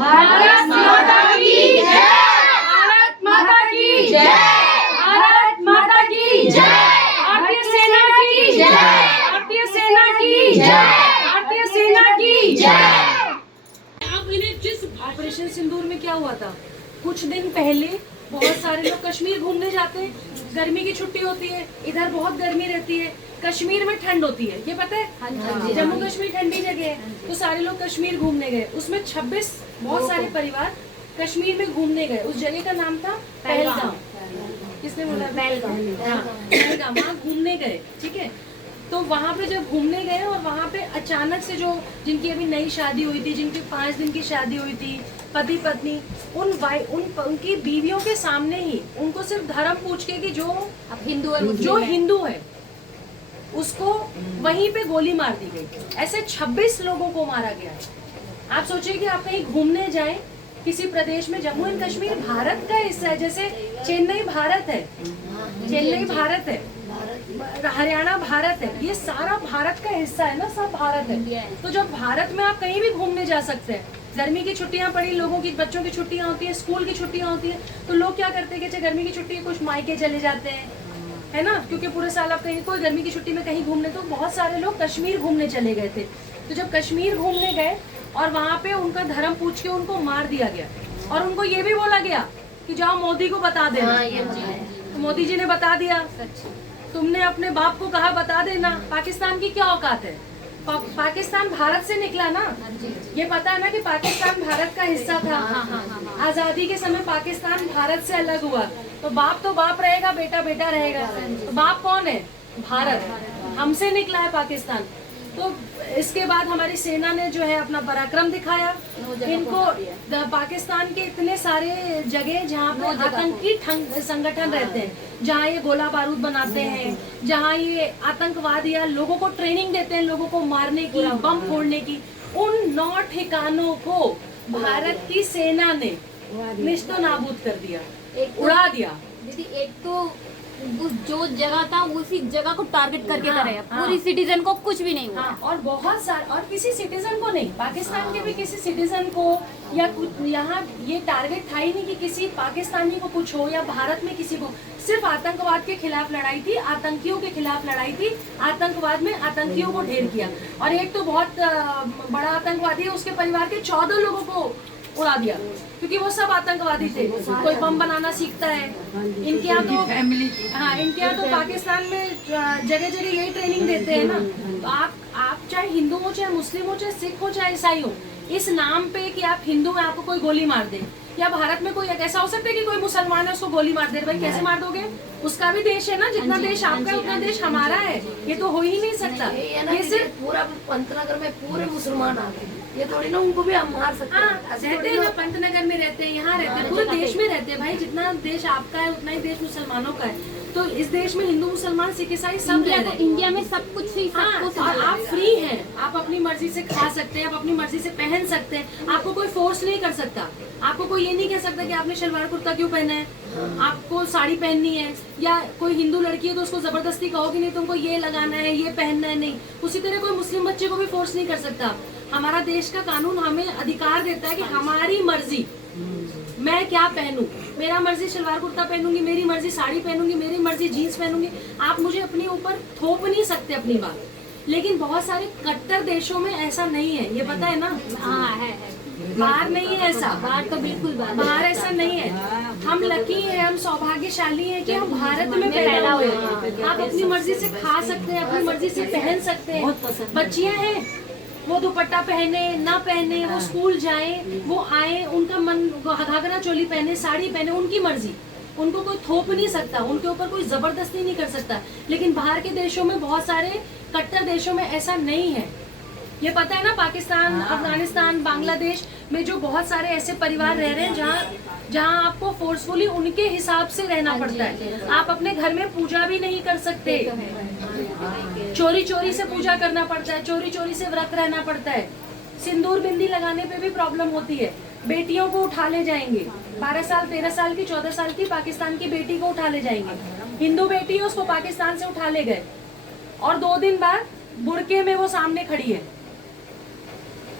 भारत माता की जय। भारत माता की जय। भारत माता की जय। भारतीय सेना की जय। भारतीय सेना की जय। भारतीय सेना की जय। अब इन्हें जिस ऑपरेशन सिंदूर में क्या हुआ था, कुछ दिन पहले बहुत सारे लोग कश्मीर घूमने जाते हैं, गर्मी की छुट्टी होती है, इधर बहुत गर्मी रहती है, कश्मीर में ठंड होती है, ये पता है। जम्मू कश्मीर ठंडी जगह है, तो सारे लोग कश्मीर घूमने गए। उसमें 26 बहुत सारे परिवार कश्मीर में घूमने गए। उस जगह का नाम था पहलगाम। किसने बोला? पहलगाम। वहाँ घूमने गए, ठीक है। तो वहाँ पे जब घूमने गए और वहाँ पे अचानक से जो जिनकी अभी नई शादी हुई थी, जिनकी 5 दिन की शादी हुई थी, पति पत्नी, उनकी बीवियों के सामने ही उनको सिर्फ धर्म पूछ के कि जो हिंदू है उसको वहीं पे गोली मार दी गई। ऐसे 26 लोगों को मारा गया। आप सोचिए कि आप कहीं घूमने जाएं किसी प्रदेश में, जम्मू एंड कश्मीर भारत का हिस्सा है, जैसे चेन्नई भारत है, चेन्नई भारत है, हरियाणा भारत है, ये सारा भारत का हिस्सा है ना, सब भारत है। तो जब भारत में आप कहीं भी घूमने जा सकते हैं, गर्मी की छुट्टियां पड़ी, लोगों की बच्चों की छुट्टियां होती है, स्कूल की छुट्टियां होती है, तो लोग क्या करते हैं कि गर्मी की छुट्टी है कुछ मायके चले जाते हैं, है ना, क्योंकि पूरे साल आप कहीं कोई गर्मी की छुट्टी में कहीं घूमने, तो बहुत सारे लोग कश्मीर घूमने चले गए थे। तो जब कश्मीर घूमने गए और वहाँ पे उनका धर्म पूछ के उनको मार दिया गया और उनको ये भी बोला गया कि जाओ मोदी को बता देना। तो मोदी जी ने बता दिया, तुमने अपने बाप को कहा बता देना, पाकिस्तान की क्या औकात है। पाकिस्तान भारत से निकला ना, ये पता है ना कि पाकिस्तान भारत का हिस्सा था। आजादी के समय पाकिस्तान भारत से अलग हुआ, तो बाप रहेगा, बेटा बेटा रहेगा। तो बाप कौन है? भारत, हमसे निकला है पाकिस्तान। तो इसके बाद हमारी सेना ने जो है अपना पराक्रम दिखाया। इनको पाकिस्तान के इतने सारे जगह जहाँ पे आतंकी संगठन रहते हैं, जहाँ ये गोला बारूद बनाते हैं, जहाँ ये आतंकवाद या लोगों को ट्रेनिंग देते हैं, लोगों को मारने की, बम फोड़ने की, उन 9 ठिकानों को भारत की सेना ने निस्तो नाबूद कर दिया, उड़ा दिया। दीदी, एक तो जो जगह था उसी जगह को टारगेट करके कराया, पूरी सिटीजन को कुछ भी नहीं हुआ। और बहुत सारे, और किसी सिटीजन को नहीं, पाकिस्तान के भी किसी सिटीजन को या यहाँ ये टारगेट था ही नहीं कि किसी पाकिस्तानी को कुछ हो या भारत में किसी को। सिर्फ आतंकवाद के खिलाफ लड़ाई थी, आतंकियों के खिलाफ लड़ाई थी। आतंकवाद में आतंकियों को ढेर किया, और एक तो बहुत बड़ा आतंकवादी है, उसके परिवार के 14 लोगों को उड़ा दिया, क्योंकि वो सब आतंकवादी थे। कोई बम बनाना सीखता है, इनके यहाँ तो इनके यहाँ तो पाकिस्तान में जगह जगह यही ट्रेनिंग देते हैं ना। तो आप चाहे हिंदू हो, चाहे मुस्लिम हो, चाहे सिख हो, चाहे ईसाई हो, इस नाम पे कि आप हिंदू हैं आपको कोई गोली मार दे, या भारत में कोई ऐसा हो सकता है कि कोई मुसलमान है उसको गोली मार दे, भाई कैसे मार दोगे? उसका भी देश है ना, जितना देश आपका है उतना देश हमारा है, ये तो हो ही नहीं सकता। ये सिर्फ पूरा पंतनगर में पूरे मुसलमान आ गए, ये थोड़ी ना उनको भी हम मार सकते हैं। रहते हैं ना, पंतनगर में रहते हैं, यहाँ रहते हैं, पूरे देश में रहते हैं भाई। जितना देश आपका है उतना ही देश मुसलमानों का है। तो इस देश में हिंदू मुसलमान सिख ईसाई सब रह रहे हैं। इंडिया में सब कुछ ही और आप फ्री हैं, आप अपनी मर्जी से खा सकते हैं, आप अपनी मर्जी से पहन सकते हैं, आपको कोई फोर्स नहीं कर सकता। आपको कोई ये नहीं कह सकता कि आपने शलवार कुर्ता क्यों पहना है, आपको साड़ी पहननी है, या कोई हिंदू लड़की है तो उसको जबरदस्ती कहो कि नहीं तुमको ये लगाना है, ये पहनना है, नहीं। उसी तरह कोई मुस्लिम बच्चे को भी फोर्स नहीं कर सकता। हमारा देश का कानून हमें अधिकार देता है कि हमारी मर्जी, मैं क्या पहनूं, मेरा मर्जी शलवार कुर्ता पहनूंगी, मेरी मर्जी साड़ी पहनूंगी, मेरी मर्जी जीन्स पहनूंगी। आप मुझे अपने ऊपर थोप नहीं सकते अपनी बात। लेकिन बहुत सारे कट्टर देशों में ऐसा नहीं है, ये पता है ना। है। बाहर नहीं है ऐसा, बाहर तो बिल्कुल बाहर ऐसा नहीं है। हम लकी हैं, हम सौभाग्यशाली हैं कि हम भारत में पैदा हुए हैं। आप अपनी मर्जी से खा सकते हैं, अपनी मर्जी से पहन सकते हैं। बच्चियां हैं, वो दुपट्टा पहने ना पहने, वो स्कूल जाएं, वो आए, उनका मन घाघरा चोली पहने, साड़ी पहने, उनकी मर्जी, उनको कोई थोप नहीं सकता, उनके ऊपर कोई जबरदस्ती नहीं कर सकता। लेकिन बाहर के देशों में, बहुत सारे कट्टर देशों में ऐसा नहीं है। ये पता है ना, पाकिस्तान, अफगानिस्तान, बांग्लादेश में जो बहुत सारे ऐसे परिवार रह रहे हैं जहाँ आपको फोर्सफुली उनके हिसाब से रहना पड़ता है। आप अपने घर में पूजा भी नहीं कर सकते, चोरी चोरी से पूजा करना पड़ता है, चोरी चोरी से व्रत रहना पड़ता है। सिंदूर बिंदी लगाने पे भी प्रॉब्लम होती है। बेटियों को उठा ले जाएंगे, 12 साल 13 साल की 14 साल की पाकिस्तान की बेटी को उठा ले जाएंगे। हिंदू बेटी है, उसको पाकिस्तान से उठा ले गए और 2 दिन बाद बुरके में वो सामने खड़ी है।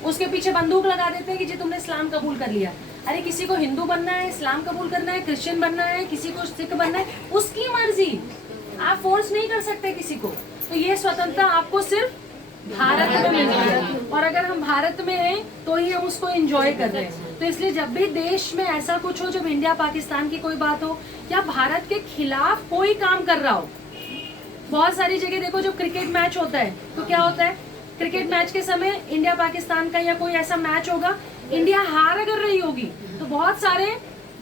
उसके पीछे बंदूक लगा देते हैं कि जी तुमने इस्लाम कबूल कर लिया। अरे किसी को हिंदू बनना है, इस्लाम कबूल करना है, क्रिश्चियन बनना है, किसी को सिख बनना है, उसकी मर्जी, आप फोर्स नहीं कर सकते किसी को। तो ये स्वतंत्रता आपको सिर्फ भारत में मिलती है, और अगर हम भारत में हैं तो ही हम उसको एंजॉय कर रहे हैं। तो इसलिए जब भी देश में ऐसा कुछ हो, जब इंडिया पाकिस्तान की कोई बात हो या भारत के खिलाफ कोई काम कर रहा हो, बहुत सारी जगह देखो जब क्रिकेट मैच होता है तो क्या होता है, क्रिकेट मैच के समय इंडिया पाकिस्तान का या कोई ऐसा मैच होगा, इंडिया हार अगर रही होगी तो बहुत सारे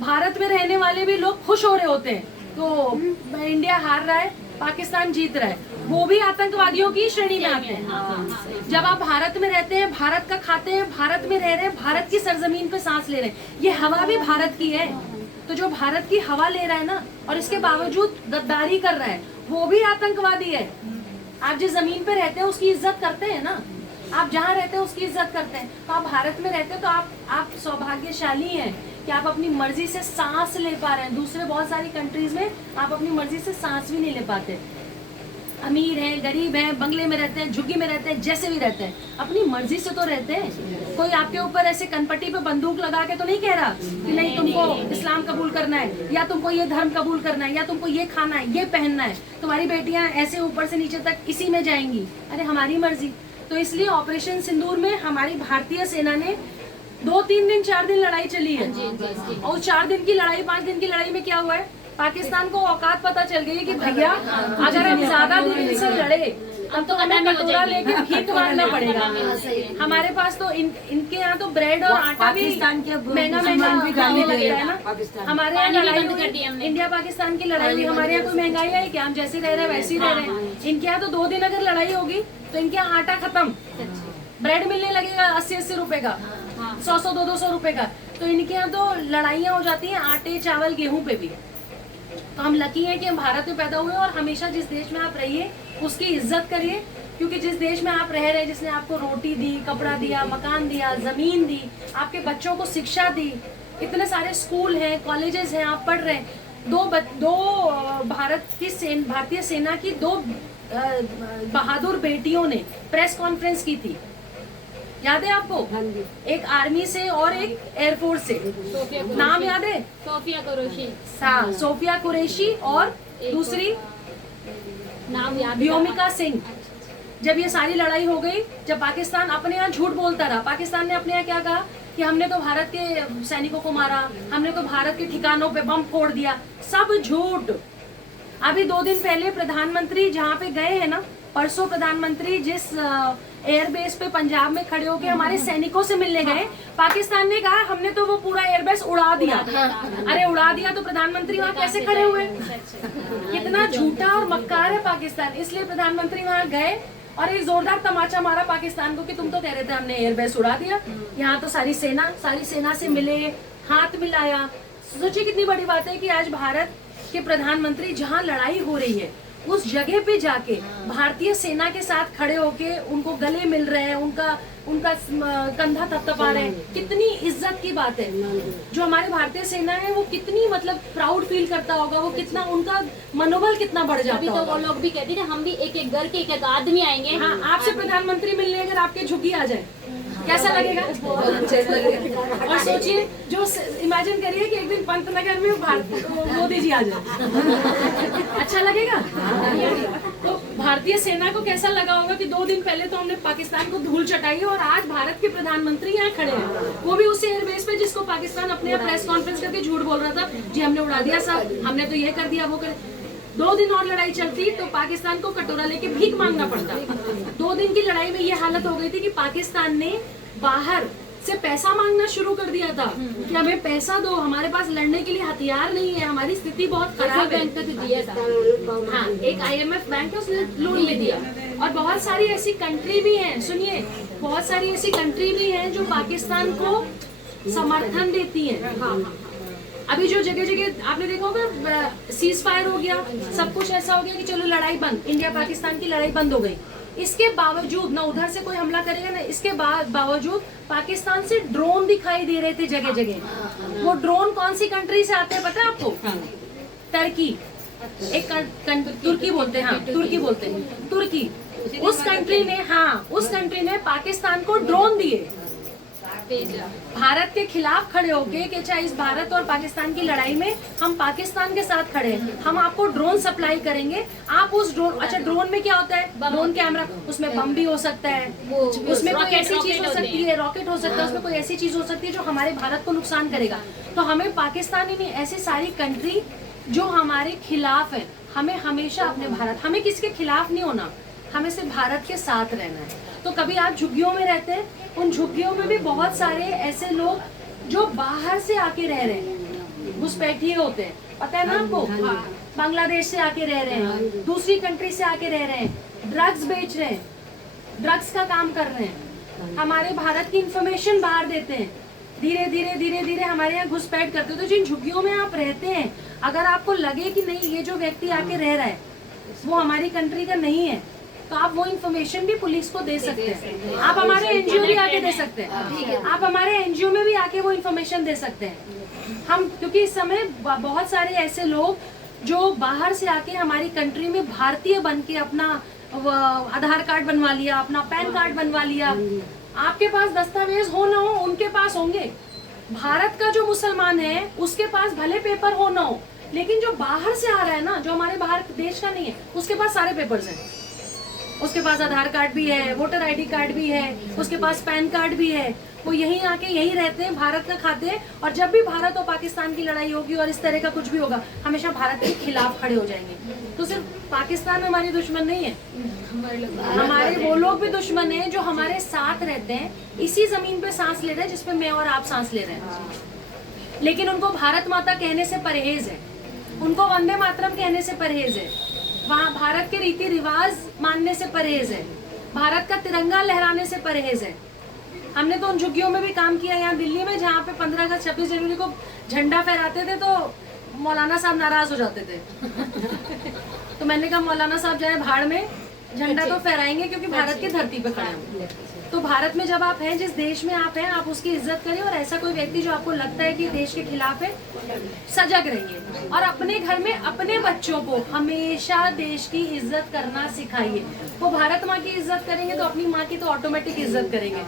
भारत में रहने वाले भी लोग खुश हो रहे होते हैं, तो इंडिया हार रहा है, पाकिस्तान जीत रहा है, वो भी आतंकवादियों की श्रेणी में आते हैं। जब आप भारत में रहते हैं, भारत का खाते हैं, भारत में रह रहे हैं, भारत की सरजमीन पे सांस ले रहे हैं, ये हवा भी भारत की है, तो जो भारत की हवा ले रहा है ना और इसके बावजूद गद्दारी कर रहा है, वो भी आतंकवादी है। आप जिस जमीन पे रहते हैं उसकी इज्जत करते हैं ना, आप जहाँ रहते हैं उसकी इज्जत करते हैं। तो आप भारत में रहते हैं तो आप सौभाग्यशाली हैं कि आप अपनी मर्जी से सांस ले पा रहे हैं। दूसरे बहुत सारी कंट्रीज में आप अपनी मर्जी से सांस भी नहीं ले पाते। अमीर हैं, गरीब हैं, बंगले में रहते हैं, झुग्गी में रहते हैं, जैसे भी रहते हैं, अपनी मर्जी से तो रहते हैं। कोई आपके ऊपर ऐसे कनपट्टी पे बंदूक लगा के तो नहीं कह रहा कि नहीं तुमको इस्लाम कबूल करना है, या तुमको ये धर्म कबूल करना है, या तुमको ये खाना है, ये पहनना है, तुम्हारी बेटियां ऐसे ऊपर से नीचे तक इसी में जाएंगी। अरे हमारी मर्जी। तो इसलिए ऑपरेशन सिंदूर में हमारी भारतीय सेना ने 2-3 दिन 4 दिन लड़ाई चली है, और 4 दिन की लड़ाई 5 दिन की लड़ाई में क्या हुआ है, पाकिस्तान को औकात पता चल गई है कि भैया अगर हम ज्यादा दिन इनसे लड़े तब तो हमें कटोरा लेके भीख मांगना पड़ेगा। हमारे पास तो इनके यहाँ तो ब्रेड और आटा भी महंगा लगता है ना। हमारे यहाँ लड़ाई हुई, इंडिया पाकिस्तान की लड़ाई हुई, हमारे यहाँ कोई महंगाई है क्या, हम जैसे रह रहे हैं वैसे ही रह रहे हैं। इनके यहाँ तो 2 दिन अगर लड़ाई होगी तो इनके यहाँ आटा खत्म, ब्रेड मिलने लगेगा 80-80 रुपए का, 100-100 200 रुपए का। तो इनके यहाँ तो लड़ाइयाँ हो जाती हैं आटे चावल गेहूं पे भी। तो हम लकी हैं कि हम भारत में पैदा हुए, और हमेशा जिस देश में आप रहिए उसकी इज्जत करिए, क्योंकि जिस देश में आप रह रहे हैं, जिसने आपको रोटी दी, कपड़ा दिया, मकान दिया, जमीन दी, आपके बच्चों को शिक्षा दी, इतने सारे स्कूल हैं, कॉलेजेस हैं, आप पढ़ रहे हैं। दो भारतीय सेना की 2 बहादुर बेटियों ने प्रेस कॉन्फ्रेंस की थी, याद है आपको? एक आर्मी से और एक एयरफोर्स से, नाम याद है? सोफिया कुरैशी। हाँ, सोफिया कुरैशी और दूसरी नाम याद, व्योमिका सिंह। जब ये सारी लड़ाई हो गई, जब पाकिस्तान अपने यहाँ झूठ बोलता रहा, पाकिस्तान ने अपने यहाँ क्या कहा कि हमने तो भारत के सैनिकों को मारा, हमने तो भारत के ठिकानों पे बम फोड़ दिया, सब झूठ। अभी 2 दिन पहले प्रधानमंत्री जहाँ पे गए हैं ना, परसों प्रधानमंत्री जिस एयरबेस पे पंजाब में खड़े होकर हमारे सैनिकों से मिलने गए, पाकिस्तान ने कहा हमने तो वो पूरा एयरबेस उड़ा दिया। अरे उड़ा दिया तो प्रधानमंत्री वहाँ कैसे खड़े हुए? कितना झूठा और मक्कार है पाकिस्तान। इसलिए प्रधानमंत्री वहाँ गए और एक जोरदार तमाचा मारा पाकिस्तान को कि तुम तो कह रहे थे हमने एयरबेस उड़ा दिया। यहाँ तो सारी सेना से मिले, हाथ मिलाया। सोचिए कितनी बड़ी बात है कि आज भारत के प्रधानमंत्री जहाँ लड़ाई हो रही है उस जगह पे जाके भारतीय सेना के साथ खड़े होके उनको गले मिल रहे हैं, उनका कंधा थपथपा रहे हैं। कितनी इज्जत की बात है। जो हमारे भारतीय सेना है वो कितनी मतलब प्राउड फील करता होगा, वो कितना उनका मनोबल कितना बढ़ जाता है। तो वो लोग भी कहते थे हम भी एक घर के एक आदमी आएंगे। हाँ, आपसे प्रधानमंत्री मिलने अगर आपके झुकी आ जाए कैसा लगेगा? और सोचिए, जो इमेजिन करिए कि एक दिन पंतनगर में मोदी जी आ जाए, अच्छा लगेगा? तो भारतीय सेना को कैसा लगा होगा कि 2 दिन पहले तो हमने पाकिस्तान को धूल चटाई और आज भारत के प्रधानमंत्री यहाँ खड़े हैं, वो भी उस एयरबेस पे जिसको पाकिस्तान अपने प्रेस कॉन्फ्रेंस करके झूठ बोल रहा था, जी हमने उड़ा दिया साहब, हमने तो ये कर दिया वो कर। 2 दिन और लड़ाई चलती तो पाकिस्तान को कटोरा लेके भीख मांगना पड़ता। 2 दिन की लड़ाई में ये हालत हो गई थी कि पाकिस्तान ने बाहर से पैसा मांगना शुरू कर दिया था कि हमें पैसा दो, हमारे पास लड़ने के लिए हथियार नहीं है, हमारी स्थिति बहुत खराब है। दिया था। हाँ, एक IMF बैंक है उसने लोन ले दिया। और बहुत सारी ऐसी कंट्री भी हैं, सुनिए, बहुत सारी ऐसी कंट्री भी हैं जो पाकिस्तान को समर्थन देती हैं। अभी जो जगह जगह आपने देखा होगा सीज फायर हो गया, सब कुछ ऐसा हो गया कि चलो लड़ाई बंद, इंडिया पाकिस्तान की लड़ाई बंद हो गई। इसके बावजूद ना उधर से कोई हमला करेगा ना, इसके बावजूद पाकिस्तान से ड्रोन दिखाई दे रहे थे जगह जगह। वो ड्रोन कौन सी कंट्री से आते हैं पता है आपको? टर्की, एक तुर्की बोलते हैं, हाँ तुर्की बोलते हैं, तुर्की। उस कंट्री ने पाकिस्तान को ड्रोन दिए भारत के खिलाफ खड़े होके कि चाहे इस भारत और पाकिस्तान की लड़ाई में हम पाकिस्तान के साथ खड़े हैं, हम आपको ड्रोन सप्लाई करेंगे, आप उस ड्रोन, अच्छा ड्रोन में क्या होता है, ड्रोन कैमरा, उसमें बम भी हो सकता है, उसमें कोई ऐसी चीज हो सकती है, रॉकेट हो सकता है, उसमें कोई ऐसी चीज हो सकती है जो हमारे भारत को नुकसान करेगा। तो हमें पाकिस्तान ही नहीं, ऐसी सारी कंट्री जो हमारे खिलाफ है, हमें हमेशा अपने भारत, हमें किसी के खिलाफ नहीं होना, हमें सिर्फ भारत के साथ रहना है। तो कभी आप झुग्गियों में रहते हैं, उन झुग्गियों में भी बहुत सारे ऐसे लोग जो बाहर से आके रह रहे हैं, घुसपैठिए होते हैं, पता है ना आपको, बांग्लादेश से आके रह रहे हैं, दूसरी कंट्री से आके रह रहे हैं, ड्रग्स बेच रहे हैं, ड्रग्स का काम कर रहे हैं, हमारे भारत की इंफॉर्मेशन बाहर देते हैं, धीरे धीरे धीरे धीरे हमारे यहाँ घुसपैठ करते हैं। तो जिन झुग्गियों में आप रहते हैं, अगर आपको लगे कि नहीं ये जो व्यक्ति आके रह रहा है वो हमारी कंट्री का नहीं है, तो आप वो इन्फॉर्मेशन भी पुलिस को दे सकते हैं, आप हमारे एनजीओ भी आके दे सकते हैं, आप हमारे एनजीओ में भी आके वो इन्फॉर्मेशन दे सकते हैं। हम, क्योंकि इस समय बहुत सारे ऐसे लोग जो बाहर से आके हमारी कंट्री में भारतीय बन के अपना आधार कार्ड बनवा लिया, अपना पैन कार्ड बनवा लिया, आपके पास दस्तावेज हो ना हो, उनके पास होंगे। भारत का जो मुसलमान है उसके पास भले पेपर हो ना हो, लेकिन जो बाहर से आ रहा है ना, जो हमारे बाहर देश का नहीं है, उसके पास सारे पेपर्स हैं, उसके पास आधार कार्ड भी है, वोटर आईडी कार्ड भी है, उसके पास पैन कार्ड भी है, वो यहीं आके यहीं रहते हैं, भारत का खाते हैं, और जब भी भारत और पाकिस्तान की लड़ाई होगी और इस तरह का कुछ भी होगा, हमेशा भारत के खिलाफ खड़े हो जाएंगे। तो सिर्फ पाकिस्तान हमारी दुश्मन नहीं है, हमारे वो लोग भी दुश्मन हैं जो हमारे साथ रहते हैं, इसी जमीन पे सांस ले रहे हैं जिसपे मैं और आप सांस ले रहे हैं, लेकिन उनको भारत माता कहने से परहेज है, उनको वंदे मातरम कहने से परहेज है, वहाँ भारत के रीति रिवाज मानने से परहेज है, भारत का तिरंगा लहराने से परहेज है। हमने तो उन झुग्गियों में भी काम किया यहाँ दिल्ली में, जहाँ पे 15 अगस्त 26 जनवरी को झंडा फहराते थे तो मौलाना साहब नाराज हो जाते थे तो मैंने कहा मौलाना साहब जाए भाड़ में, झंडा तो फहराएंगे क्योंकि भारत की धरती पे खड़े हैं। तो भारत में जब आप हैं, जिस देश में आप हैं, आप उसकी इज्जत करें, और ऐसा कोई व्यक्ति जो आपको लगता है कि देश के खिलाफ है, सजग रहिए, और अपने घर में अपने बच्चों को हमेशा देश की इज्जत करना सिखाइए। वो भारत माँ की इज्जत करेंगे तो अपनी माँ की तो ऑटोमेटिक इज्जत करेंगे।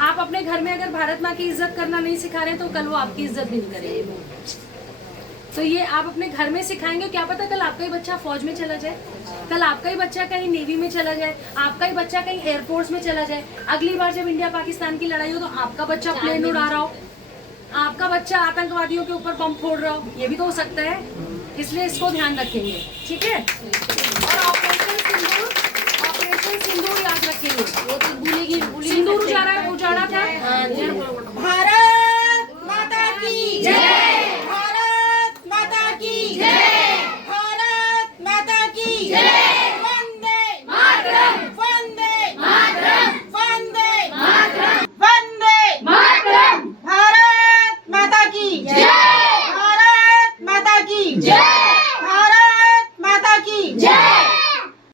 आप अपने घर में अगर भारत माँ की इज्जत करना नहीं सिखा रहे तो कल वो आपकी इज्जत भी नहीं करेंगे। तो ये आप अपने घर में सिखाएंगे, क्या पता कल आपका ही बच्चा फौज में चला जाए, कल आपका ही बच्चा कहीं नेवी में चला जाए, आपका ही बच्चा कहीं एयरफोर्स में चला जाए, अगली बार जब इंडिया पाकिस्तान की लड़ाई हो तो आपका बच्चा प्लेन उड़ा रहा हो, आपका बच्चा आतंकवादियों के ऊपर बम फोड़ रहा हो, ये भी तो हो सकता है। इसलिए इसको ध्यान रखेंगे, ठीक है। और ऑपरेशन सिंदूर याद रखेंगे, वो तो भूलेगी सिंदूर उजाड़ा था भारत